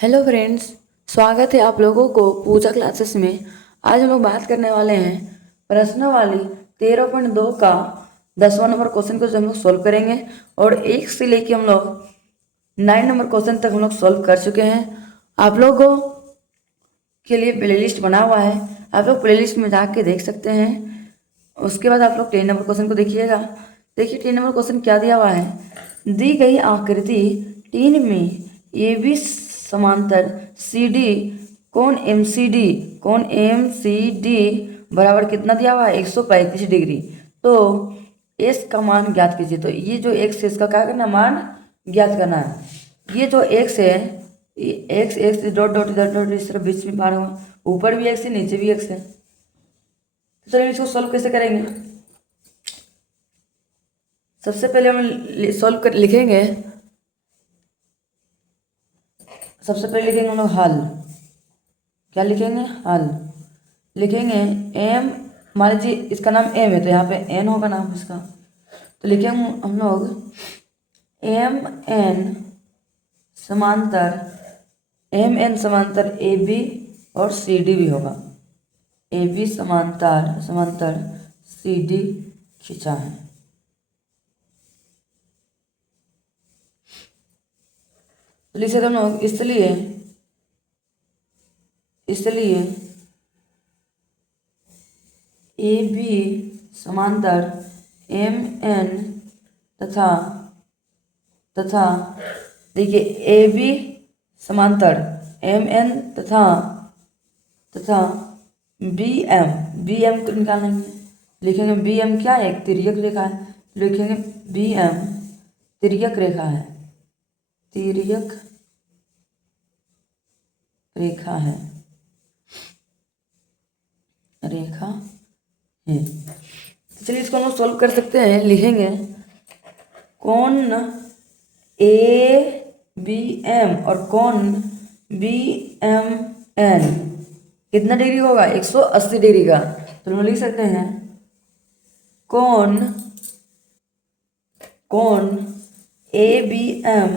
Hello friends, स्वागत है आप लोगों को पूजा क्लासेस में। आज हम लोग बात करने वाले हैं प्रश्नावली 13.2 का 10वां नंबर क्वेश्चन को जो हम लोग सोल्व करेंगे। और 1 से लेके हम लोग 9 नंबर क्वेश्चन तक हम लोग सोल्व कर चुके हैं। आप लोगों के लिए प्लेलिस्ट बना हुआ है, आप लोग प्लेलिस्ट में जाके देख सकते हैं। उसके बाद आप लोग 10 नंबर क्वेश्चन को देखिएगा। देखिए 10 नंबर क्वेश्चन क्या दिया हुआ है। दी गई आकृति 3 में ए बी समांतर सी डी कोण एम सी डी बराबर कितना दिया हुआ है 135 डिग्री। तो एस का मान ज्ञात कीजिए। तो ये जो एक्स है इसका क्या करना, मान ज्ञात करना है। ये जो एक्स है, x x dot dot dot dot इस तरह बीच में पार हुआ, ऊपर भी एक्स है नीचे भी एक्स है। तो चलिए इसको सॉल्व कैसे करेंगे। सबसे पहले हम सॉल्व कर लिखेंगे। सबसे पहले लिखेंगे हम लोग हल। क्या लिखेंगे, हल लिखेंगे। एम, मान लीजिए इसका नाम एम है तो यहाँ पे एन होगा नाम इसका। तो लिखेंगे हम लोग एम एन समांतर, एम एन समांतर ए बी और सी डी भी होगा। ए बी समांतर समांतर सी डी खींचा है। तो लिख सकते हम लोग इसलिए इसलिए ए बी समांतर एम एन तथा तथा देखिए ए बी समांतर एम एन तथा तथा बी एम को निकालेंगे। लिखेंगे बी एम क्या है, एक तिर्यक रेखा है। लिखेंगे बी एम तिर्यक रेखा है, तिर्यक रेखा है, रेखा है। तो चलिए इसको हम लोग सॉल्व कर सकते हैं। लिखेंगे कोण ए बी एम और कोण बी एम एन कितना डिग्री होगा, 180 डिग्री का। तो हम लिख सकते हैं कोण कोण ए बी एम,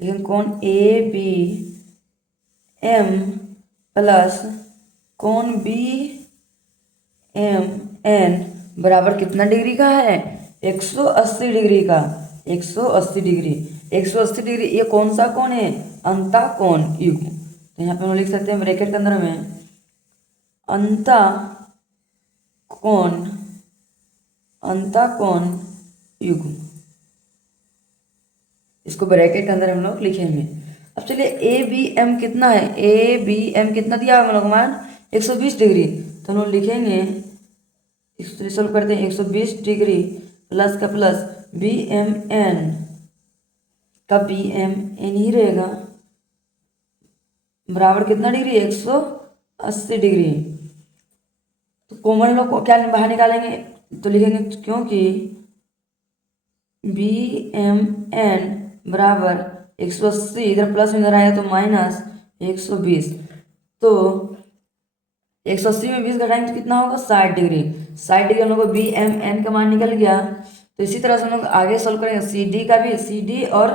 लेकिन कोण ए बी एम प्लस कोण बी एम एन बराबर कितना डिग्री का है, 180 डिग्री का। 180 डिग्री, 180 डिग्री ये कौन सा कोण है, अंता कोण युग्म। तो यहाँ पे हम लिख सकते हैं ब्रैकेट के अंदर में अंता कोण, अंता कोण युग्म। इसको ब्रैकेट के अंदर हम लोग लिखेंगे। अब चलिए ए बी एम कितना है, ए बी एम कितना दिया हम लोग मान 120 डिग्री। तो हम लोग लिखेंगे, इसको सॉल्व करते हैं। 120 डिग्री प्लस का प्लस बी एम एन का बी एम एन ही रहेगा बराबर कितना डिग्री, 180 डिग्री। तो कॉमन लोग को क्या बाहर निकालेंगे, तो लिखेंगे क्योंकि बी एम एन बराबर 180, इधर प्लस में इधर आया तो माइनस 120। तो 180 में 20 घटाएंगे तो कितना होगा, 60 डिग्री। 60 डिग्री हम लोग को बी एम एन का मान निकल गया। तो इसी तरह से हम लोग आगे सोल्व करेंगे सी डी का भी, सी डी और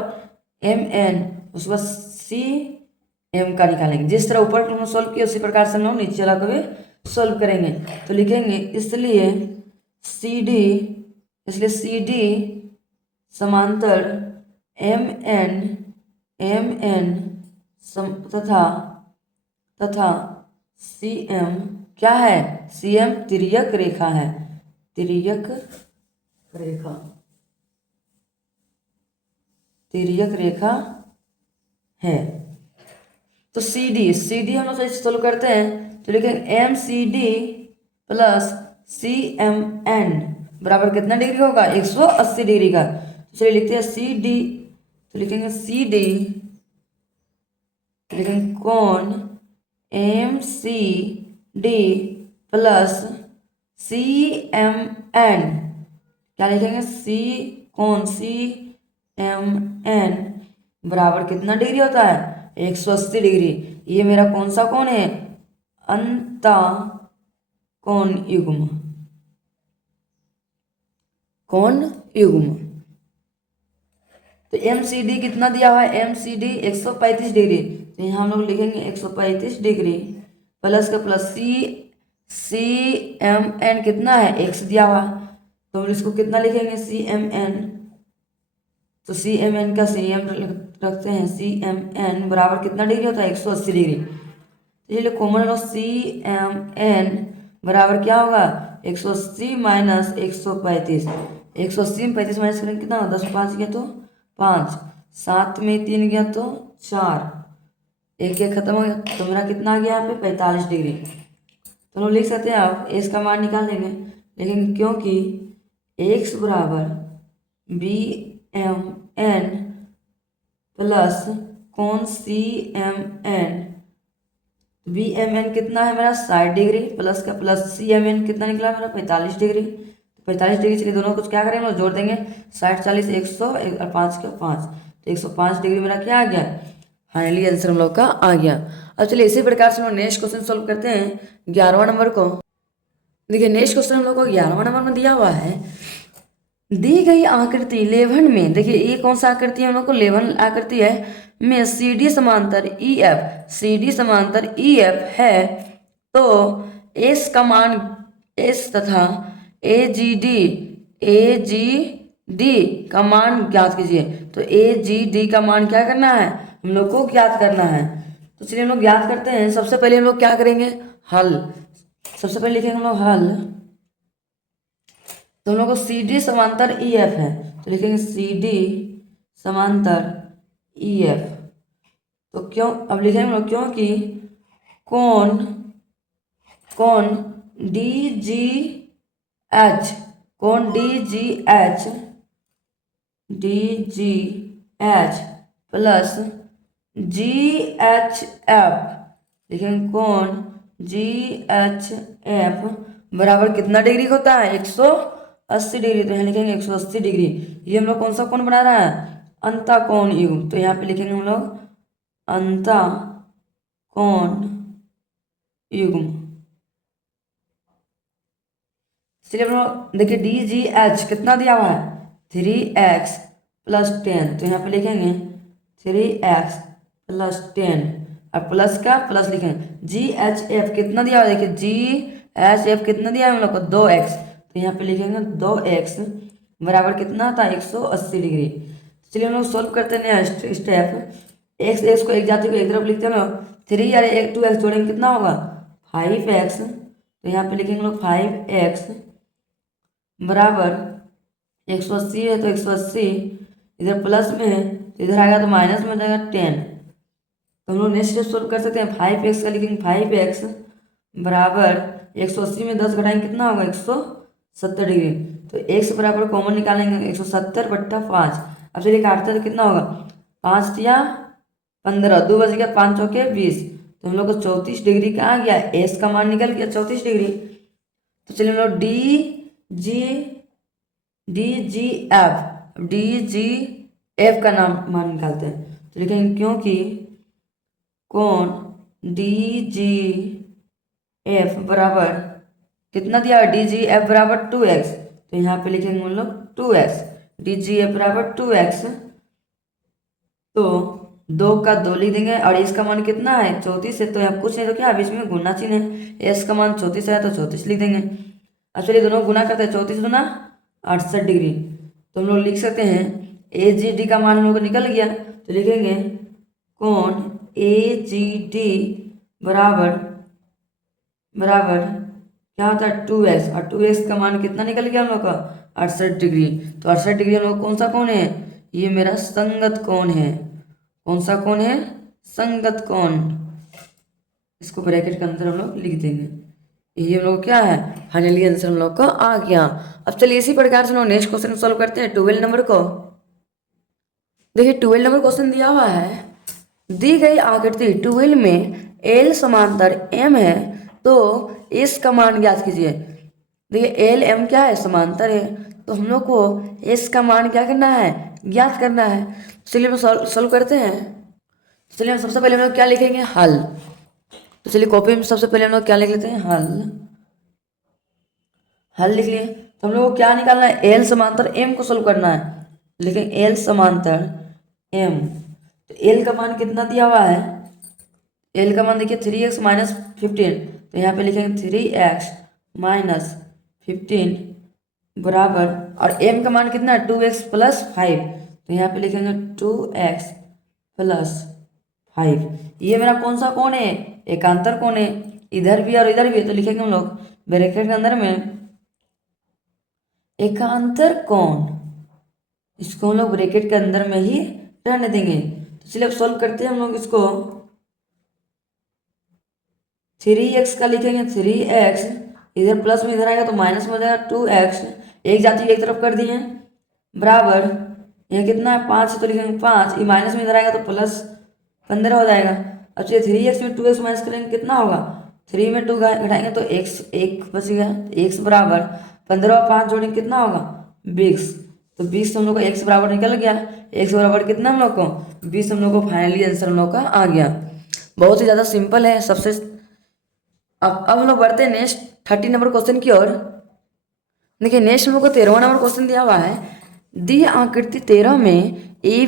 एम एन, उसके बाद सी एम का निकालेंगे। जिस तरह ऊपर हम लोग सोल्व किया उसी प्रकार से हम लोग नीचे वाला को भी सोल्व करेंगे। तो लिखेंगे इसलिए सी डी, इसलिए सी डी समांतर एम एन तथा तथा सी एम क्या है, सी एम तिर्यक रेखा है, तिर्यक रेखा, तिर्यक रेखा है। तो सी डी हम लोग सोल्व करते हैं। तो लिखेंगे M C D plus C M N बराबर कितना डिग्री होगा, 180 डिग्री का। तो चलिए लिखते हैं सी डी। तो लिखेंगे सी डी, लिखेंगे कोण M C D plus C M N, क्या लिखेंगे, सी कोण सी एम एन बराबर कितना डिग्री होता है, 180 डिग्री। ये मेरा कौन सा कोण है, अंता कोण युग्म, कोण युग्म। तो एम सी डी कितना दिया हुआ है, एम सी डी 135 डिग्री, तो यहाँ हम लोग लिखेंगे 135 डिग्री प्लस का प्लस सी एम एन कितना है, एक्स दिया हुआ, तो हम इसको कितना लिखेंगे, सी एम एन, तो सी एम एन का सी एम रखते हैं, सी एम एन बराबर कितना डिग्री होता है, 180 डिग्री। तो ये कॉमन लो, सी एम एन बराबर क्या होगा, 180 माइनस 135, 180 में 35 माइनस करेंगे कितना, 10 में 5 गया तो 5, 7 में 3 गया तो 4, एक एक खत्म हो गया, तो मेरा कितना आ गया यहाँ पे 45 डिग्री। तो हम लिख सकते हैं, आप एस का मान निकाल लेंगे, लेकिन क्योंकि एक्स बराबर बी एम एन प्लस कौन C M N, B M N कितना है मेरा 60 डिग्री प्लस का प्लस सी एम एन कितना निकला मेरा 45 डिग्री, तो 45 डिग्री चलिए दोनों कुछ क्या करेंगे, जोड़ देंगे, 60 40 100 और 5 का 5, तो 105 डिग्री मेरा क्या आ गया, फाइनली आंसर हम लोग का आ गया। अब चलिए इसी प्रकार से हम लोग नेक्स्ट क्वेश्चन सॉल्व करते हैं 11वां नंबर को। देखिए नेक्स्ट क्वेश्चन हम लोग को 11वां नंबर में दिया हुआ है, दी गई आकृति 11 में, देखिए ये कौन सा आकृति है, हम लोग को 11 आकृति है में सी डी समांतर ई एफ, सी डी समांतर ई एफ है, तो एस का मान, एस तथा ए जी डी का मान ज्ञात कीजिए। तो ए जी डी का मान क्या करना है, हम लोग को ज्ञात करना है। तो चलिए हम लोग ज्ञात करते हैं। सबसे पहले हम लोग क्या करेंगे, हल, सबसे पहले लिखेंगे हम लोग हल, तो हम लोग को सी डी समांतर ई एफ है, तो लिखेंगे सी डी समांतर ई एफ। तो क्यों, अब लिखेंगे हम लोग क्योंकि कौन कौन डी जी एच, कौन D G H, D G H plus जी एच एफ, लिखेंगे कौन जी एच एफ बराबर कितना डिग्री होता है, 180 डिग्री, तो यहाँ लिखेंगे 180 डिग्री। ये हम लोग कौन सा कोण बना रहा है, अंता कोण युग्म, तो यहाँ पे लिखेंगे हम लोग अंता कोण युग्म। चलिए हम लोग देखिए डी जी एच कितना दिया हुआ है, 3x प्लस 10, तो यहाँ पे लिखेंगे 3x प्लस 10 और प्लस का प्लस लिखेंगे, जी एच एफ कितना दिया हुआ है, देखिए जी एच एफ कितना दिया है हम लोग को 2x, तो यहाँ पे लिखेंगे 2x बराबर कितना था 180 डिग्री। चलिए हम लोग सोल्व करते हैं नेक्स्ट स्टेप, एक्स एक्स को एक जाति को एक तरफ लिखते हैं लोग, 3 और 2x जोड़ेंगे कितना होगा 5x, तो यहाँ पे लिखेंगे लोग 5x बराबर 180 है, तो 180 इधर प्लस में है तो इधर आएगा तो माइनस में हो जाएगा 10। तो हम लोग नेक्स्ट स्टेप सोल्व कर सकते हैं, 5x का लिखेंगे 5x बराबर 180 में 10 घटाएंगे कितना होगा 170 डिग्री, तो x बराबर कॉमन निकालेंगे 170 बट्टा 5। अब चलिए काटते हैं तो कितना होगा 5 या 15, 2 बज गया 5 चौके 20, तो हम लोग को 34 डिग्री का आ गया, एस का मान निकल गया 34 डिग्री। तो चलिए हम लोग डी जी एफ का मान निकालते हैं, तो लिखेंगे क्योंकि कौन डी जी एफ बराबर कितना दिया डी जी एफ बराबर 2x, तो यहाँ पे लिखेंगे हम लोग 2x, डी जी एफ बराबर 2x, तो 2 का 2 लिख देंगे और इसका मान कितना है 34 है, तो यहाँ कुछ नहीं तो क्या बीच में गुना चिन्ह है, एस का मान 34 है तो 34 लिख देंगे। अब चलिए दोनों गुना करते हैं, 34 गुना 68 डिग्री, तो हम लोग लिख सकते हैं ए जी डी का मान हम लोग को निकल गया, तो लिखेंगे कौन ए जी डी बराबर बराबर क्या होता है 2x, और 2x का मान कितना निकल गया हम लोग का 68 डिग्री, तो 68 डिग्री हम लोग कौन सा कोण है, ये मेरा संगत कोण है, कौन सा कोण है संगत कोण, इसको ब्रैकेट के अंदर हम लोग लिख देंगे, ये हम लोग क्या है फाइनली आंसर हम लोग का आ गया। अब चलिए इसी प्रकार से हम लोग नेक्स्ट क्वेश्चन सॉल्व करते हैं 12 नंबर को। देखिए 12 नंबर क्वेश्चन दिया हुआ है, दी गई आकृति 12 में एल समांतर एम है, तो एस का मान ज्ञात कीजिए। देखिए एल एम क्या है समांतर है, तो हम लोग को एस का मान क्या करना है ज्ञात करना है। चलिए हम सॉल्व करते हैं। चलिए हम सबसे पहले हम लोग क्या लिखेंगे हल, तो चलिए कॉपी में सबसे पहले हम लोग क्या लिख लेते हैं हल, हल लिख लिए। तो हम लोग को क्या निकालना है एल समांतर एम को सोल्व करना है, लेकिन एल समांतर एम। तो एल का मान कितना दिया हुआ है, एल का मान देखिए 3x माइनस 15, तो यहाँ पे लिखेंगे 3x माइनस 15 बराबर, और m का मान कितना है 2x प्लस 5, तो यहाँ पे लिखेंगे 2x प्लस 5। ये मेरा कौन सा कोण है, एकांतर कोण है, इधर भी और इधर भी, तो लिखेंगे हम लोग ब्रैकेट के अंदर में एकांतर कोण, इसको हम लोग ब्रैकेट के अंदर में ही रहने देंगे। तो चलिए अब सॉल्व करते हैं हम लोग इसको। 3x का लिखेंगे 3x, इधर प्लस में इधर आएगा तो माइनस में हो जाएगा 2x, एक जाति एक तरफ कर दिए बराबर, यह कितना है 5, तो लिखेंगे 5, ये माइनस में इधर आएगा तो प्लस 15 हो जाएगा। अब चलिए 3x में 2x माइनस करेंगे कितना होगा, 3 में 2 घटाएंगे तो x एक बच गया, x बराबर 15 और 5 जोड़ेंगे कितना होगा 20, तो 20 हम लोग का x बराबर निकल गया, x बराबर कितना हम लोग को 20, हम लोग को फाइनली आंसर हम लोग का आ गया। बहुत ही ज़्यादा सिंपल है सबसे। अब हम लोग बढ़ते हैं नेक्स्ट 30 नंबर क्वेश्चन की ओर। देखिए नेक्स्ट हम लोग को 13वां नंबर क्वेश्चन दिया हुआ है, दी आकृति 13 में ए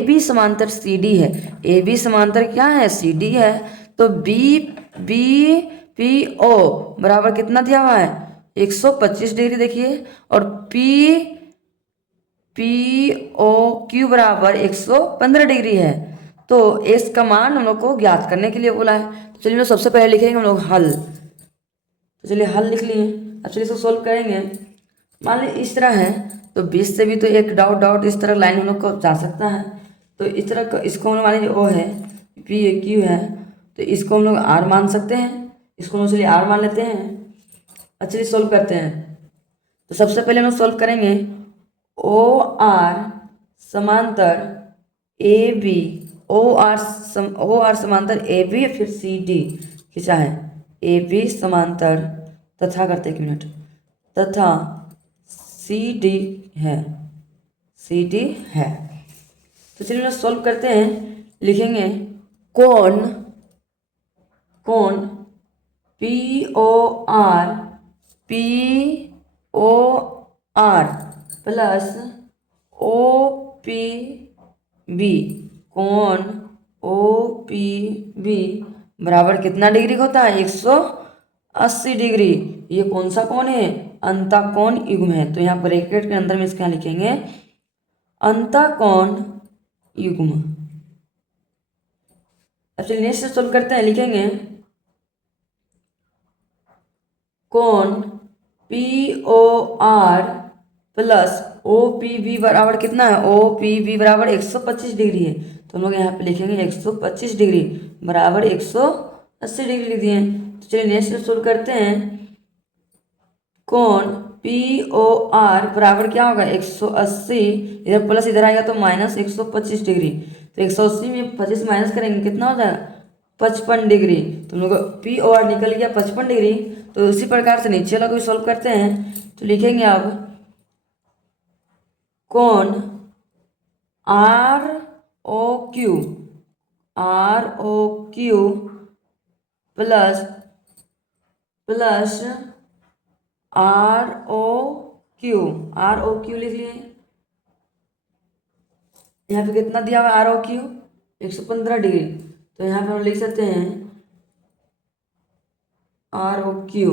बी समांतर सी डी है, ए बी समांतर क्या है सी डी है, तो बी बी पी ओ बराबर कितना दिया हुआ है 125 डिग्री देखिए, और पी पी ओ क्यू बराबर 115 डिग्री है, तो इस का मान हम लोग को ज्ञात करने के लिए बोला है। तो चलिए सबसे पहले लिखेंगे हम लोग हल, तो चलिए हल लिख लिए। अब चलिए इसको सोल्व करेंगे। मान लीजिए इस तरह है, तो 20 से भी तो एक डॉट डॉट इस तरह लाइन हम लोग को जा सकता है, तो इस तरह का इसको हम लोग मान लीजिए ओ है, पी ए क्यू है, तो इसको हम लोग आर मान सकते हैं, इसको हम लोग चलिए आर मान लेते हैं। अच्छा चलिए सोल्व करते हैं। तो सबसे पहले हम लोग सोल्व करेंगे ओ आर समांतर ए बी, ओ आर समांतर ए बी, फिर सी डी खींचा है, ए बी समांतर तथा करते 1 मिनट, तथा सी डी है, सी डी है। तो चलिए सॉल्व करते हैं। लिखेंगे कोण, कोण P O R, P O R plus O P B, कोण ओ पी बी बराबर कितना डिग्री होता है 180 डिग्री। ये कौन सा कोण है, अंतःकोण युग्म है, तो यहाँ ब्रैकेट के अंदर में इसका लिखेंगे अंतःकोण युग्म। अब चलिए नेक्स्ट सोल्व करते हैं। लिखेंगे कोण P O R plus O P B बराबर कितना है, ओ पी बी बराबर 125 डिग्री है, तो हम लोग यहाँ पे लिखेंगे 125 डिग्री बराबर 180 डिग्री लिख दिए। तो चलिए नेक्स्ट सोल्व करते हैं। कोण पी ओ आर बराबर क्या होगा 180, इधर प्लस इधर आएगा तो माइनस 125 डिग्री, तो 180 में 25 माइनस करेंगे कितना हो जाएगा 55 डिग्री, तो हम लोग पी ओ आर निकल गया 55 डिग्री। तो उसी प्रकार से नीचे वाला को भी सॉल्व करते हैं। तो लिखेंगे अब कोण R O Q, R O Q plus plus R O Q, R O Q लिख लिए। यहाँ पे कितना दिया हुआ आर ओ क्यू 115 डिग्री, तो यहाँ पे हम लिख सकते हैं आर ओ क्यू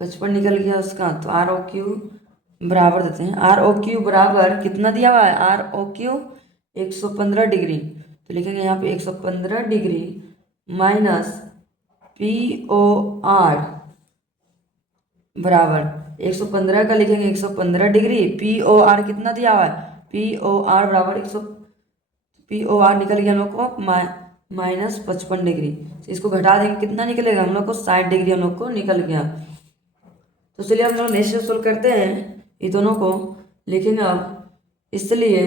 55 निकल गया उसका, तो आर ओ क्यू बराबर देते हैं, आर ओ क्यू बराबर कितना दिया हुआ है आर ओ क्यू 115 डिग्री, तो लिखेंगे यहाँ पे 115 degree minus P O R बराबर 115 का लिखेंगे 115 डिग्री, पी ओ आर कितना दिया हुआ है पी ओ आर बराबर 100, पी ओ आर निकल गया हम लोग को माइनस 55 डिग्री, तो इसको घटा देंगे कितना निकलेगा हम लोग को 60 डिग्री हम लोग को निकल गया। तो चलिए हम लोग नेक्स्ट सोल्व करते हैं ये दोनों को। लिखेंगे अब इसलिए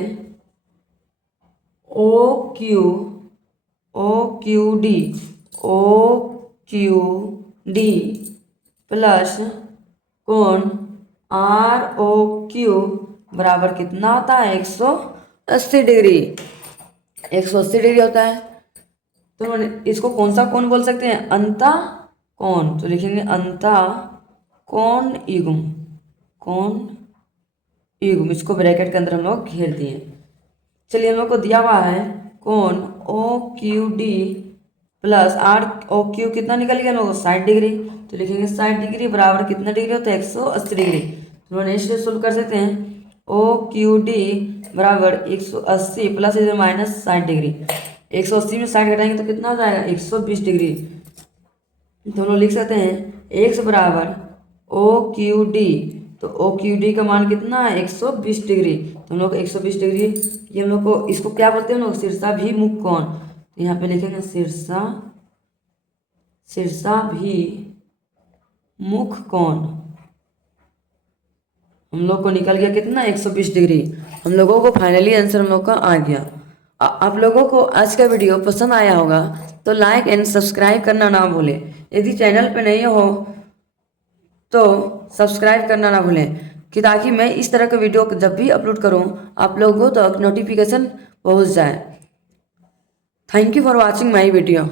O Q D, O Q D plus कोण आर ओ क्यू बराबर कितना होता है 180 डिग्री, 180 डिग्री होता है। तो इसको कौन सा कोण बोल सकते हैं अंतःकोण, तो लिखेंगे अंतःकोण युग्म, कोण युग्म, इसको ब्रैकेट के अंदर हम लोग घेर दिए। चलिए हम लोग को दिया हुआ है कोण O Q D plus R O Q कितना निकल गया हम लोग को 60 डिग्री। तो लिखेंगे 60 डिग्री बराबर कितना डिग्री होता है 180 डिग्री। तो हम नेक्स्ट सोल्व कर सकते हैं ओ क्यू डी बराबर 180 प्लस इधर माइनस 60 डिग्री। 180 में 60 घटाएंगे तो कितना हो जाएगा 120 डिग्री। तो हम लोग लिख सकते हैं एक्स बराबर ओ क्यू डी। तो ओ क्यू डी का मान कितना है 120 डिग्री। तो हम लोग 120 डिग्री ये हम लोग को इसको क्या बोलते हैं हम लोग शीर्षाभिमुख कोण। तो यहाँ पे लिखेंगे शीर्षाभिमुख कोण। हम लोग को निकल गया कितना 120 डिग्री। हम लोगों को फाइनली आंसर हम लोग का आ गया। आप लोगों को आज का वीडियो पसंद आया होगा तो लाइक एंड सब्सक्राइब करना ना भूलें। यदि चैनल पे नहीं हो तो सब्सक्राइब करना ना भूलें कि ताकि मैं इस तरह का वीडियो जब भी अपलोड करूं आप लोगों तक नोटिफिकेशन पहुंच जाए। Thank you for watching my video.